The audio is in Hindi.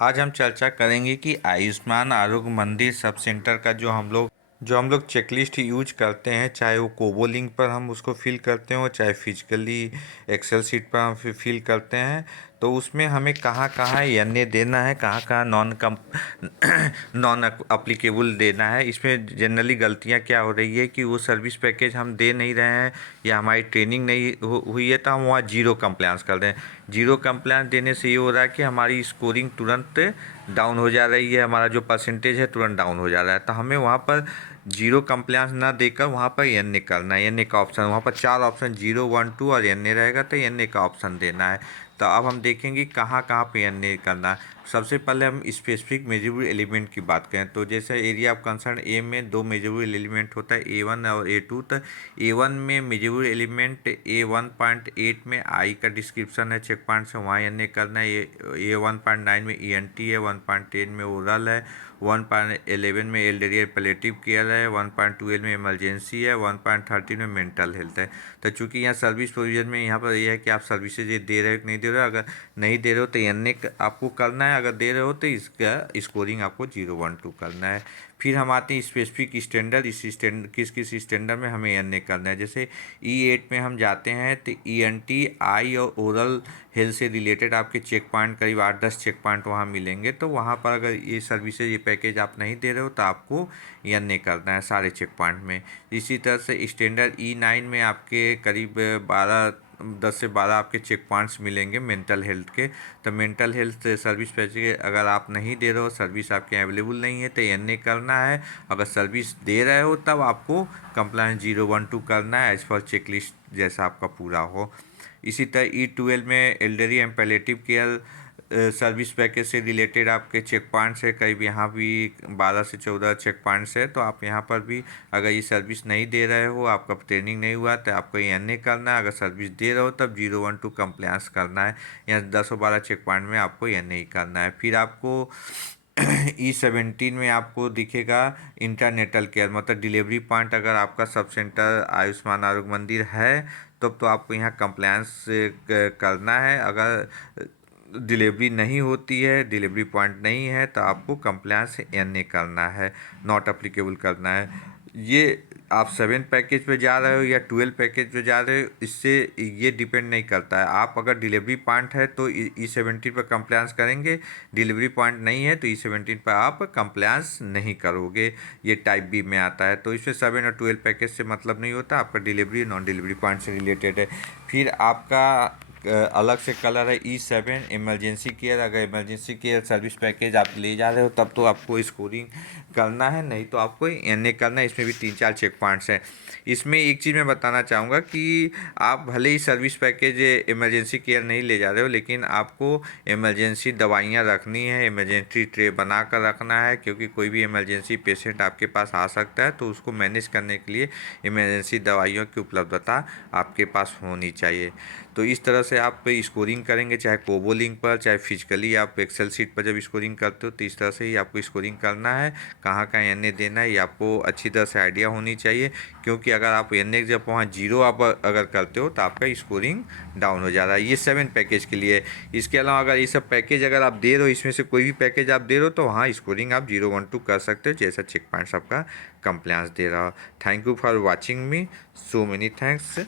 आज हम चर्चा करेंगे कि आयुष्मान आरोग्य मंदिर सब सेंटर का जो हम लोग चेकलिस्ट यूज करते हैं, चाहे वो कोबो लिंक पर हम उसको फिल करते हो, चाहे फिजिकली एक्सेल शीट पर हम फिल करते हैं, तो उसमें हमें कहाँ कहाँ एन ए देना है, कहाँ कहाँ नॉन अप्लीकेबल देना है। इसमें जनरली गलतियाँ क्या हो रही है कि वो सर्विस पैकेज हम दे नहीं रहे हैं या हमारी ट्रेनिंग नहीं हुई है, तो हम वहाँ जीरो कंप्लायंस कर रहे हैं। जीरो कंप्लायंस देने से ये हो रहा है कि हमारी स्कोरिंग तुरंत डाउन हो जा रही है, हमारा जो परसेंटेज है तुरंत डाउन हो जा रहा है। तो हमें वहाँ पर जीरो कंप्लायंस ना देकर वहाँ पर एन ए करना है। एन ए का ऑप्शन, वहाँ पर 4 ऑप्शन 0, 1, 2 और एन ए रहेगा, तो एन ए का ऑप्शन देना है। तो अब हम देखेंगे कहाँ कहाँ पे एन ए करना है। सबसे पहले हम स्पेसिफिक मेजरेबल एलिमेंट की बात करें तो जैसे एरिया ऑफ कंसर्न ए में 2 मेजरेबल एलिमेंट होता है, A1 और A2। तो A1 में मेजरेबल एलिमेंट A1.8 में आई का डिस्क्रिप्शन है, चेक पॉइंट से वहाँ एन ए करना है। A1.9 में ENT है, 1.10 में ओरल है, 1.11 में एल्डरियर पैलेटिव केयर है, 1.12 में इमरजेंसी है, 1.13 में मेंटल हेल्थ है। तो चूँकि यहाँ सर्विस प्रोविजन में यहाँ पर यह है कि आप सर्विसेज ये दे रहे हो कि नहीं दे रहे हो। अगर नहीं दे रहे हो तो एन ए आपको करना है, अगर दे रहे हो तो इसका स्कोरिंग आपको 0, 1, 2 करना है। फिर हम आते हैं स्पेसिफिक स्टैंडर्ड। इस स्टैंडर्ड किस किस स्टैंडर्ड में हमें एन ए करना है। जैसे E8 में हम जाते हैं तो ENT, आई और ओरल हेल्थ से रिलेटेड आपके चेक पॉइंट करीब 8-10 चेक पॉइंट वहाँ मिलेंगे। तो वहाँ पर अगर ये सर्विसेज ये पैकेज आप नहीं दे रहे हो तो आपको एन ए करना है सारे चेक पॉइंट में। इसी तरह से स्टैंडर्ड E9 में आपके करीब 10 से 12 आपके चेक पॉइंट्स मिलेंगे मेंटल हेल्थ के। तो मेंटल हेल्थ सर्विस पैकेज अगर आप नहीं दे रहे हो, सर्विस आपके अवेलेबल नहीं है, तो एन ए करना है। अगर सर्विस दे रहे हो तब आपको कंप्लायंस 0, 1, 2 करना है एज पर चेक लिस्ट जैसा आपका पूरा हो। इसी तरह E12 में elderly and palliative care service package से रिलेटेड आपके चेक पॉइंट्स है, करीब यहाँ भी 12 से 14 चेक पॉइंट्स है। तो आप यहाँ पर भी अगर ये सर्विस नहीं दे रहे हो, आपका ट्रेनिंग नहीं हुआ, तो आपको ये एन ए करना है। अगर सर्विस दे रहे हो तब 0, 1, 2 कंप्लायंस करना है। यहाँ 10 और 12 चेक पॉइंट में आपको एन ए करना है। फिर आपको E17 में आपको दिखेगा इंटरनेटल केयर, मतलब डिलीवरी पॉइंट। अगर आपका सब सेंटर आयुष्मान आरोग्य मंदिर है तब तो आपको यहाँ कंप्लायंस करना है। अगर डिलीवरी नहीं होती है, डिलीवरी पॉइंट नहीं है, तो आपको कंप्लायंस एन ए करना है, नॉट अप्लीकेबल करना है। ये आप 7 पैकेज पे जा रहे हो या 12 पैकेज पे जा रहे हो, इससे ये डिपेंड नहीं करता है। आप अगर डिलीवरी पॉइंट है तो E17 पर कंप्लायंस करेंगे, डिलीवरी पॉइंट नहीं है तो E17 पर आप कंप्लायंस नहीं करोगे। ये टाइप बी में आता है। तो इसमें 7 और 12 पैकेज से मतलब नहीं होता, आपका डिलीवरी नॉन डिलीवरी पॉइंट से रिलेटेड है। फिर आपका अलग से कलर है E7 इमरजेंसी केयर। अगर इमरजेंसी केयर सर्विस पैकेज आप ले जा रहे हो तब तो आपको स्कोरिंग करना है, नहीं तो आपको एन ए करना है। इसमें भी 3-4 चेक पॉइंट्स हैं। इसमें एक चीज़ मैं बताना चाहूँगा कि आप भले ही सर्विस पैकेज इमरजेंसी केयर नहीं ले जा रहे हो, लेकिन आपको इमरजेंसी दवाइयाँ रखनी है, इमरजेंसी ट्रे बना कर रखना है, क्योंकि कोई भी इमरजेंसी पेशेंट आपके पास आ सकता है। तो उसको मैनेज करने के लिए इमरजेंसी दवाइयों की उपलब्धता आपके पास होनी चाहिए। तो इस तरह से आप स्कोरिंग करेंगे, चाहे कोबो लिंक पर, चाहे फिजिकली आप एक्सेल शीट पर जब स्कोरिंग करते हो, तो इस तरह से ही आपको स्कोरिंग करना है। कहाँ कहाँ एन ए देना है ये आपको अच्छी तरह से आइडिया होनी चाहिए, क्योंकि अगर आप एन ए जब वहाँ 0 आप अगर करते हो तो आपका स्कोरिंग डाउन हो जा रहा है। ये 7 पैकेज के लिए। इसके अलावा अगर ये सब पैकेज अगर आप दे रहे हो, इसमें से कोई भी पैकेज आप दे रहे हो, तो वहाँ स्कोरिंग आप 0, 1, 2 कर सकते हो, जैसा चेक पॉइंट्स आपका कंप्लायंस दे रहा हो। Thank you for watching me, so many thanks.